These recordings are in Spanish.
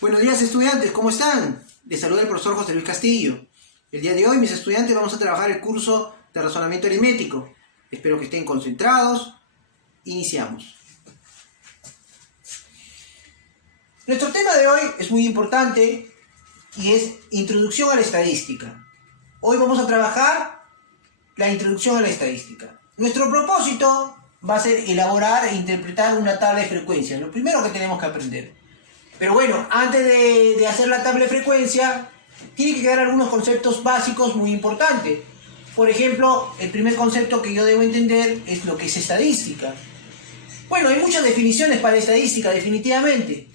Buenos días, estudiantes, ¿cómo están? Les saluda el profesor José Luis Castillo. El día de hoy, mis estudiantes, vamos a trabajar el curso de razonamiento aritmético. Espero que estén concentrados. Iniciamos. Nuestro tema de hoy es muy importante y es introducción a la estadística. Hoy vamos a trabajar la introducción a la estadística. Nuestro propósito va a ser elaborar e interpretar una tabla de frecuencias, lo primero que tenemos que aprender. Pero bueno, antes de hacer la tabla de frecuencia, tiene que quedar algunos conceptos básicos muy importantes. Por ejemplo, el primer concepto que yo debo entender es lo que es estadística. Bueno, hay muchas definiciones para estadística, definitivamente.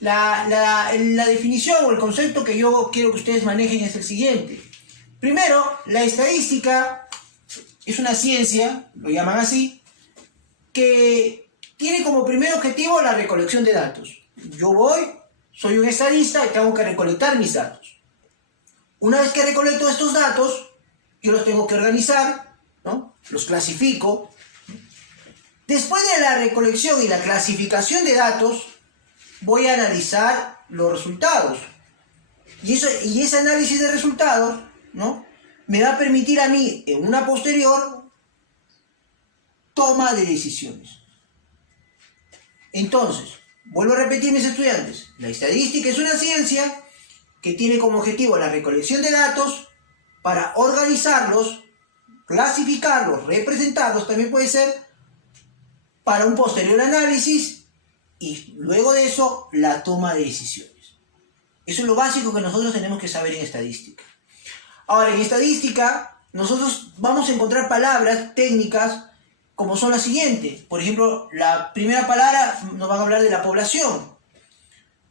La definición o el concepto que yo quiero que ustedes manejen es el siguiente. Primero, la estadística es una ciencia, lo llaman así, que tiene como primer objetivo la recolección de datos. Yo soy un estadista y tengo que recolectar mis datos. Una vez que recolecto estos datos, yo los tengo que organizar, ¿no? Los clasifico. Después de la recolección y la clasificación de datos, voy a analizar los resultados. Y ese análisis de resultados, ¿no?, me va a permitir a mí, en una posterior, toma de decisiones. Entonces, vuelvo a repetir, mis estudiantes, la estadística es una ciencia que tiene como objetivo la recolección de datos para organizarlos, clasificarlos, representarlos, también puede ser, para un posterior análisis y luego de eso la toma de decisiones. Eso es lo básico que nosotros tenemos que saber en estadística. Ahora, en estadística nosotros vamos a encontrar palabras técnicas como son las siguientes. Por ejemplo, la primera palabra nos van a hablar de la población.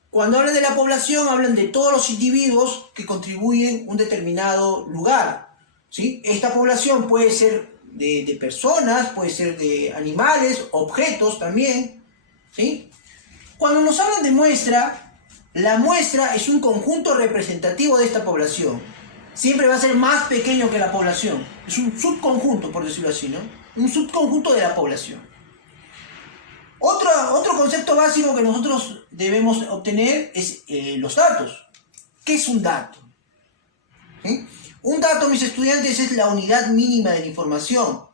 Cuando hablan de la población, hablan de todos los individuos que contribuyen a un determinado lugar, ¿sí? Esta población puede ser de personas, puede ser de animales, objetos también, ¿sí? Cuando nos hablan de muestra, la muestra es un conjunto representativo de esta población. Siempre va a ser más pequeño que la población. Es un subconjunto, por decirlo así, ¿no? Un subconjunto de la población. Otro concepto básico que nosotros debemos obtener es los datos. ¿Qué es un dato? ¿Sí? Un dato, mis estudiantes, es la unidad mínima de la información.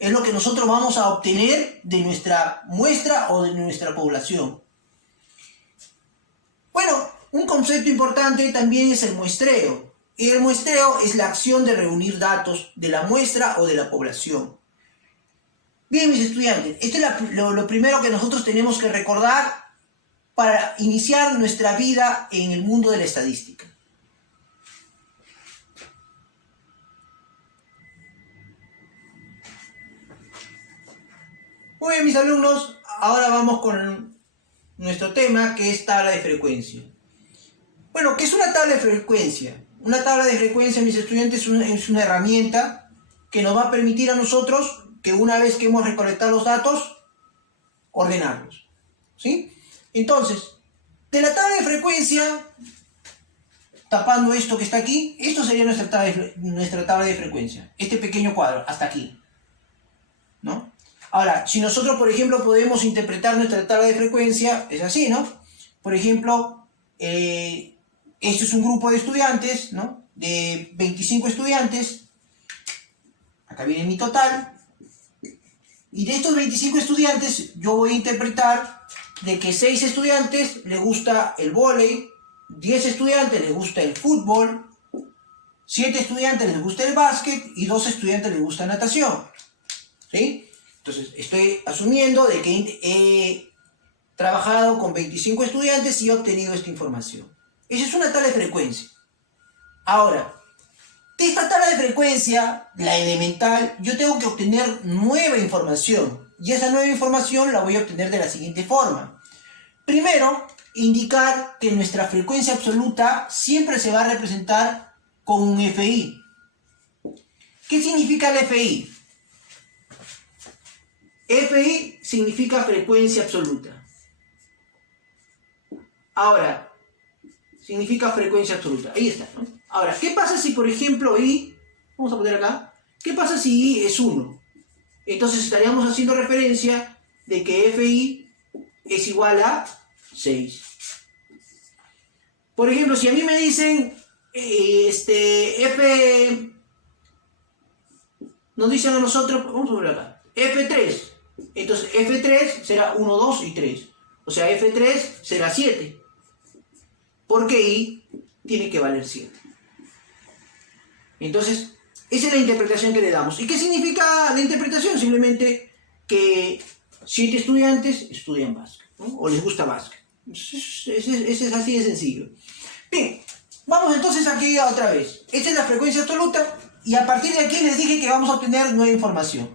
Es lo que nosotros vamos a obtener de nuestra muestra o de nuestra población. Bueno, un concepto importante también es el muestreo. Y el muestreo es la acción de reunir datos de la muestra o de la población. Bien, mis estudiantes, esto es lo primero que nosotros tenemos que recordar para iniciar nuestra vida en el mundo de la estadística. Muy bien, mis alumnos, ahora vamos con nuestro tema, que es tabla de frecuencia. Bueno, ¿qué es una tabla de frecuencia? Una tabla de frecuencia, mis estudiantes, es una herramienta que nos va a permitir a nosotros que una vez que hemos recolectado los datos, ordenarlos, ¿sí? Entonces, de la tabla de frecuencia, tapando esto que está aquí, esto sería nuestra tabla de frecuencia, este pequeño cuadro, hasta aquí, ¿no? Ahora, si nosotros, por ejemplo, podemos interpretar nuestra tabla de frecuencia, es así, ¿no? Por ejemplo, este es un grupo de estudiantes, ¿no?, de 25 estudiantes. Acá viene mi total. Y de estos 25 estudiantes, yo voy a interpretar de que 6 estudiantes les gusta el vóley, 10 estudiantes les gusta el fútbol, 7 estudiantes les gusta el básquet y 2 estudiantes les gusta natación, ¿sí? Entonces, estoy asumiendo de que he trabajado con 25 estudiantes y he obtenido esta información. Esa es una tabla de frecuencia. Ahora, de esta tabla de frecuencia, la elemental, yo tengo que obtener nueva información. Y esa nueva información la voy a obtener de la siguiente forma. Primero, indicar que nuestra frecuencia absoluta siempre se va a representar con un FI. ¿Qué significa el FI? FI significa frecuencia absoluta. Ahora, significa frecuencia absoluta. Ahí está, ¿no? Ahora, ¿qué pasa si, por ejemplo, I, vamos a poner acá, ¿qué pasa si I es 1? Entonces estaríamos haciendo referencia de que FI es igual a 6. Por ejemplo, si a mí me dicen, F, nos dicen a nosotros, vamos a ver acá, F3. Entonces F3 será 1, 2 y 3. O sea, F3 será 7. Porque I tiene que valer 7. Entonces, esa es la interpretación que le damos. ¿Y qué significa la interpretación? Simplemente que 7 estudiantes estudian básquet, ¿no? O les gusta básquet. Ese es así de sencillo. Bien, vamos entonces aquí otra vez. Esta es la frecuencia absoluta y a partir de aquí les dije que vamos a obtener nueva información.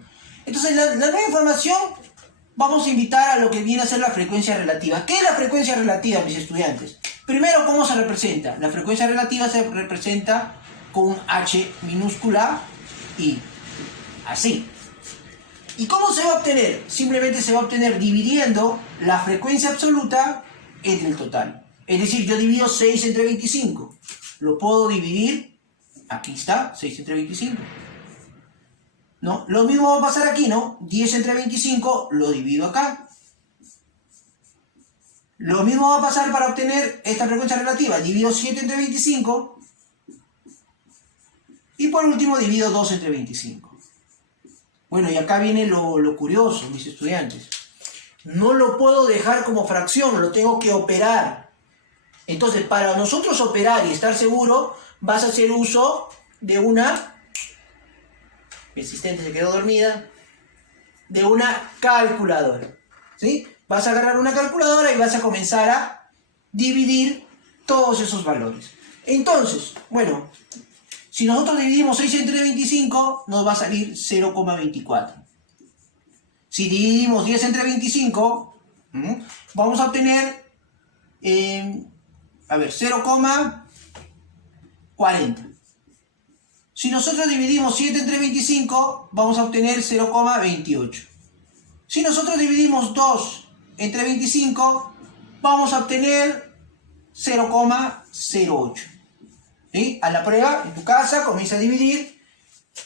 Entonces, la nueva información vamos a invitar a lo que viene a ser la frecuencia relativa. ¿Qué es la frecuencia relativa, mis estudiantes? Primero, ¿cómo se representa? La frecuencia relativa se representa con un H minúscula y así. ¿Y cómo se va a obtener? Simplemente se va a obtener dividiendo la frecuencia absoluta entre el total. Es decir, yo divido 6 entre 25. Lo puedo dividir, aquí está, 6 entre 25. ¿No? Lo mismo va a pasar aquí, ¿no? 10 entre 25 lo divido acá. Lo mismo va a pasar para obtener esta frecuencia relativa. Divido 7 entre 25. Y por último divido 2 entre 25. Bueno, y acá viene lo curioso, mis estudiantes. No lo puedo dejar como fracción, lo tengo que operar. Entonces, para nosotros operar y estar seguro, vas a hacer uso de una... Mi asistente se quedó dormida. De una calculadora. ¿Sí? Vas a agarrar una calculadora y vas a comenzar a dividir todos esos valores. Entonces, bueno, si nosotros dividimos 6 entre 25, nos va a salir 0,24. Si dividimos 10 entre 25, vamos a obtener, 0,40. Si nosotros dividimos 7 entre 25, vamos a obtener 0,28. Si nosotros dividimos 2 entre 25, vamos a obtener 0,08. ¿Sí? A la prueba, en tu casa, comienza a dividir.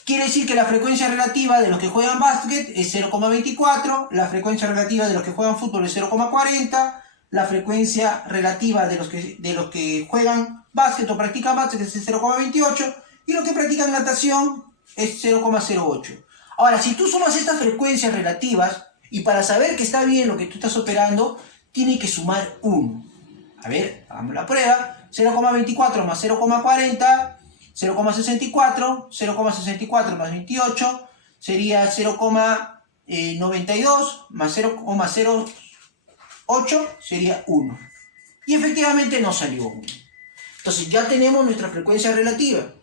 Quiere decir que la frecuencia relativa de los que juegan básquet es 0,24, la frecuencia relativa de los que juegan fútbol es 0,40, la frecuencia relativa de los que juegan básquet o practican básquet es 0,28 y los que practican natación es 0,08. Ahora, si tú sumas estas frecuencias relativas, y para saber que está bien lo que tú estás operando, tiene que sumar 1. A ver, hagamos la prueba. 0,24 más 0,40, 0,64, 0,64 más 28, sería 0,92 más 0,08, sería 1. Y efectivamente no salió 1. Entonces ya tenemos nuestra frecuencia relativa.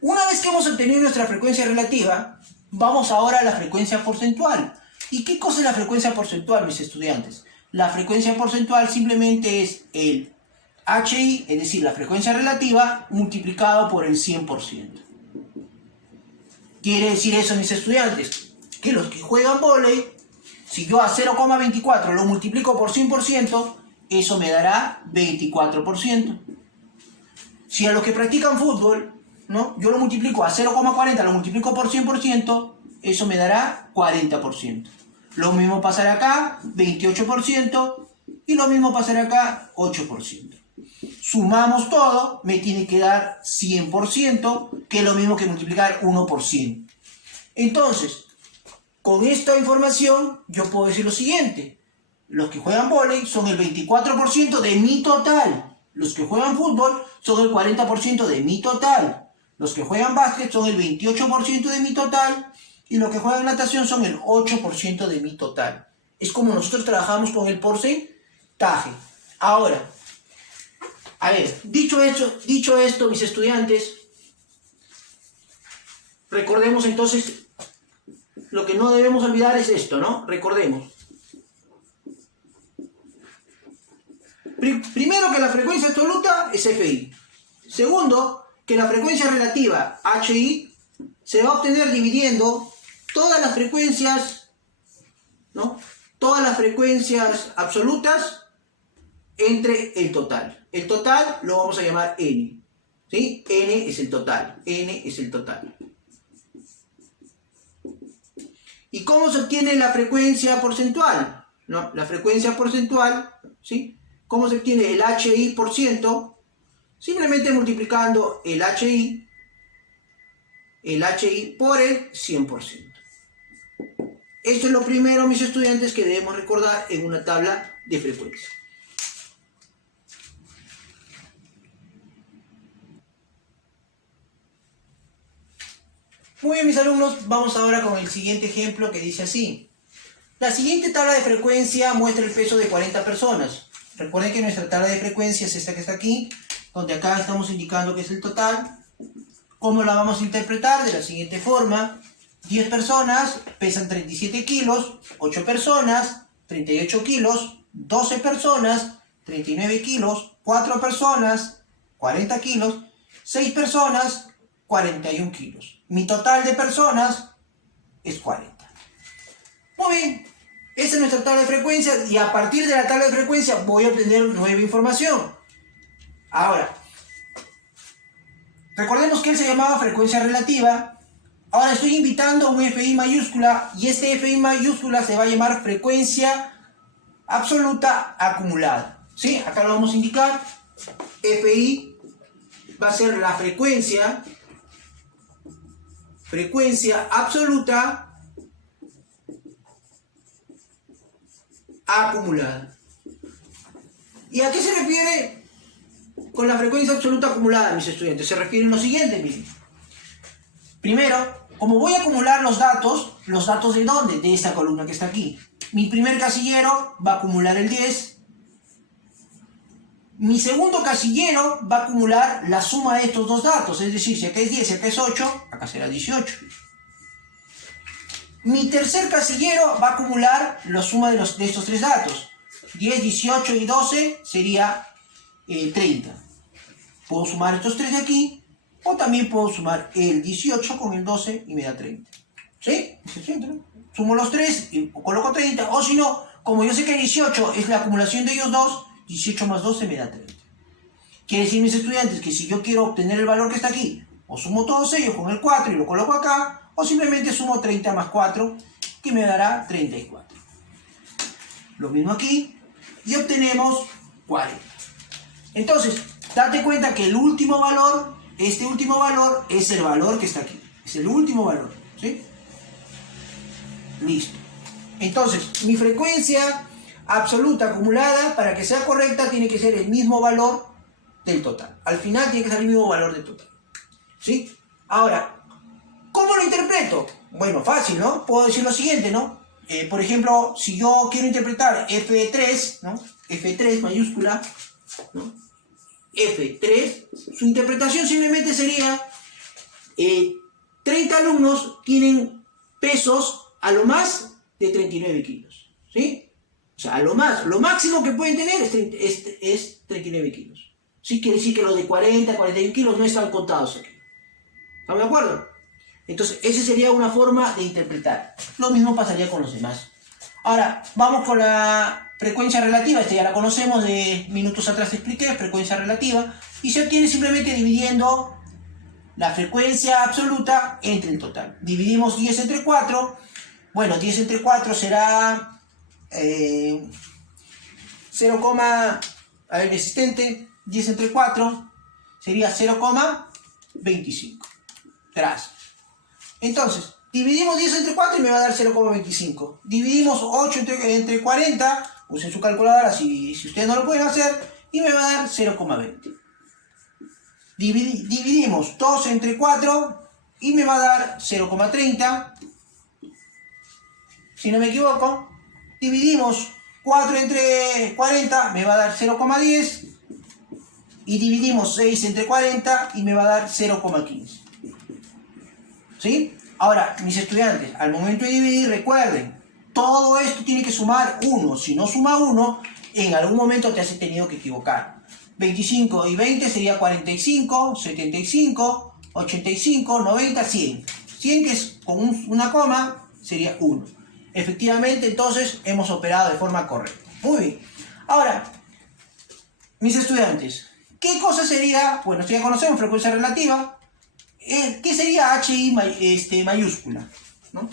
Una vez que hemos obtenido nuestra frecuencia relativa, vamos ahora a la frecuencia porcentual. ¿Y qué cosa es la frecuencia porcentual, mis estudiantes? La frecuencia porcentual simplemente es el HI, es decir, la frecuencia relativa, multiplicado por el 100%. Quiere decir eso, mis estudiantes, que los que juegan vóley, si yo a 0,24 lo multiplico por 100%, eso me dará 24%. Si a los que practican fútbol, ¿no? Yo lo multiplico a 0,40, lo multiplico por 100%, eso me dará 40%. Lo mismo pasará acá, 28%, y lo mismo pasará acá, 8%. Sumamos todo, me tiene que dar 100%, que es lo mismo que multiplicar 1 por 100. Entonces, con esta información, yo puedo decir lo siguiente. Los que juegan vóley son el 24% de mi total. Los que juegan fútbol son el 40% de mi total. Los que juegan básquet son el 28% de mi total. Y los que juegan natación son el 8% de mi total. Es como nosotros trabajamos con el porcentaje. Ahora, a ver, dicho esto, mis estudiantes, recordemos entonces, lo que no debemos olvidar es esto, ¿no? Recordemos. Primero, que la frecuencia absoluta es FI. Segundo, que la frecuencia relativa HI se va a obtener dividiendo todas las frecuencias, ¿no? Todas las frecuencias absolutas entre el total. El total lo vamos a llamar N. ¿Sí? N es el total. N es el total. ¿Y cómo se obtiene la frecuencia porcentual? ¿No? La frecuencia porcentual, ¿sí? ¿Cómo se obtiene el HI por ciento? Simplemente multiplicando el HI por el 100%. Esto es lo primero, mis estudiantes, que debemos recordar en una tabla de frecuencia. Muy bien, mis alumnos, vamos ahora con el siguiente ejemplo que dice así. La siguiente tabla de frecuencia muestra el peso de 40 personas. Recuerden que nuestra tabla de frecuencia es esta que está aquí, donde acá estamos indicando que es el total. ¿Cómo la vamos a interpretar? De la siguiente forma. 10 personas pesan 37 kilos, 8 personas 38 kilos, 12 personas 39 kilos, 4 personas 40 kilos, 6 personas 41 kilos. Mi total de personas es 40. Muy bien, esa es nuestra tabla de frecuencia y a partir de la tabla de frecuencia voy a obtener nueva información. Ahora, recordemos que él se llamaba frecuencia relativa. Ahora estoy invitando a un FI mayúscula y este FI mayúscula se va a llamar frecuencia absoluta acumulada. ¿Sí? Acá lo vamos a indicar. FI va a ser la frecuencia absoluta acumulada. ¿Y a qué se refiere con la frecuencia absoluta acumulada, mis estudiantes? Se refiere a lo siguiente, miren. Primero, como voy a acumular los datos ¿de dónde? De esta columna que está aquí. Mi primer casillero va a acumular el 10. Mi segundo casillero va a acumular la suma de estos dos datos, es decir, si acá es 10 y acá es 8, acá será 18. Mi tercer casillero va a acumular la suma de estos tres datos. 10, 18 y 12 sería 30. Puedo sumar estos tres de aquí, o también puedo sumar el 18 con el 12 y me da 30. ¿Sí? Sumo los tres y coloco 30. O si no, como yo sé que 18 es la acumulación de ellos dos, 18 más 12 me da 30. Quiere decir, mis estudiantes, que si yo quiero obtener el valor que está aquí, o sumo todos ellos con el 4 y lo coloco acá, o simplemente sumo 30 más 4, que me dará 34. Lo mismo aquí, y obtenemos 40. Entonces, date cuenta que el último valor, este último valor, es el valor que está aquí. Es el último valor, ¿sí? Listo. Entonces, mi frecuencia absoluta acumulada, para que sea correcta, tiene que ser el mismo valor del total. Al final tiene que ser el mismo valor del total. ¿Sí? Ahora, ¿cómo lo interpreto? Bueno, fácil, ¿no? Puedo decir lo siguiente, ¿no? Por ejemplo, si yo quiero interpretar F3, ¿no? F3 mayúscula, ¿no? F3, su interpretación simplemente sería 30 alumnos tienen pesos a lo más de 39 kilos, ¿sí? O sea, a lo máximo que pueden tener es 39 kilos. Sí, quiere decir que los de 40, 41 kilos no están contados aquí. ¿Estamos de acuerdo? Entonces, esa sería una forma de interpretar. Lo mismo pasaría con los demás. Ahora, vamos con la frecuencia relativa. Esta ya la conocemos, de minutos atrás te expliqué, frecuencia relativa. Y se obtiene simplemente dividiendo la frecuencia absoluta entre el total. Dividimos 10 entre 4. Bueno, 10 entre 4 será 0, a ver, existente. 10 entre 4 sería 0,25. Gracias. Entonces, dividimos 10 entre 4 y me va a dar 0,25. Dividimos 8 entre 40, usen su calculadora si ustedes no lo pueden hacer, y me va a dar 0,20. Dividimos 2 entre 4 y me va a dar 0,30. Si no me equivoco, dividimos 4 entre 40, me va a dar 0,10. Y dividimos 6 entre 40 y me va a dar 0,15. ¿Sí? Ahora, mis estudiantes, al momento de dividir, recuerden, todo esto tiene que sumar 1. Si no suma 1, en algún momento te has tenido que equivocar. 25 y 20 sería 45, 75, 85, 90, 100. 100 que es con una coma sería 1. Efectivamente, entonces, hemos operado de forma correcta. Muy bien. Ahora, mis estudiantes, ¿qué cosa sería? Bueno, esto ya conocemos, frecuencia relativa. ¿Qué sería HI mayúscula? ¿No?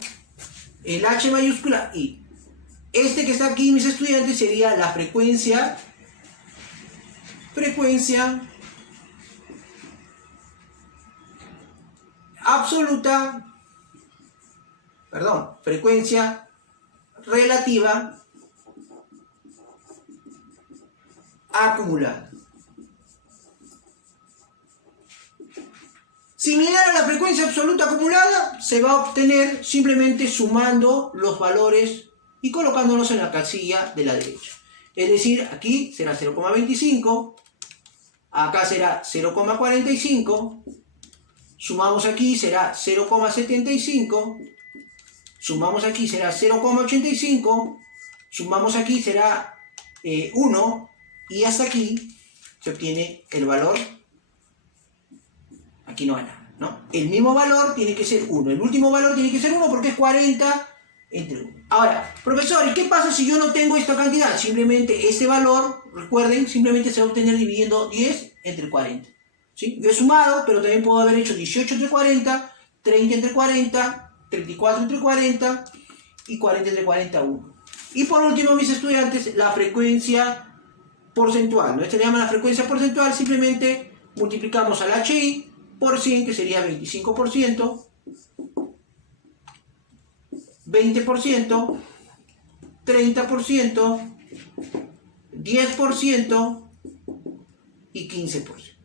El H mayúscula I. Este que está aquí, mis estudiantes, sería la frecuencia absoluta, frecuencia relativa acumulada. Similar a la frecuencia absoluta acumulada, se va a obtener simplemente sumando los valores y colocándolos en la casilla de la derecha. Es decir, aquí será 0,25, acá será 0,45, sumamos aquí será 0,75, sumamos aquí será 0,85, sumamos aquí será 1, y hasta aquí se obtiene el valor. Aquí no hay nada, ¿no? El mismo valor tiene que ser 1, el último valor tiene que ser 1 porque es 40 entre 1. Ahora, profesor, ¿y qué pasa si yo no tengo esta cantidad? Simplemente este valor, recuerden, simplemente se va a obtener dividiendo 10 entre 40. ¿Sí? Yo he sumado, pero también puedo haber hecho 18 entre 40, 30 entre 40, 34 entre 40 y 40 entre 41. Y por último, mis estudiantes, la frecuencia porcentual, ¿no? Esta se llama la frecuencia porcentual, simplemente multiplicamos al HI por 100, que sería 25%, 20%, 30%, 10% y 15%.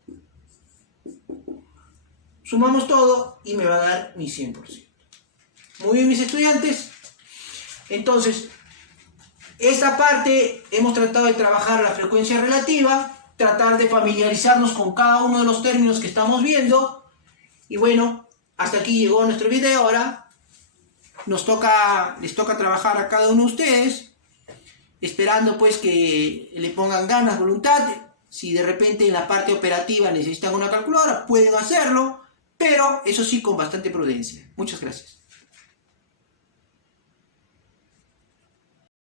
Sumamos todo y me va a dar mi 100%. Muy bien, mis estudiantes. Entonces, esta parte hemos tratado de trabajar la frecuencia relativa, tratar de familiarizarnos con cada uno de los términos que estamos viendo. Y bueno, hasta aquí llegó nuestro video. Ahora les toca trabajar a cada uno de ustedes, esperando pues que le pongan ganas, voluntad. Si de repente en la parte operativa necesitan una calculadora, pueden hacerlo, pero eso sí con bastante prudencia. Muchas gracias.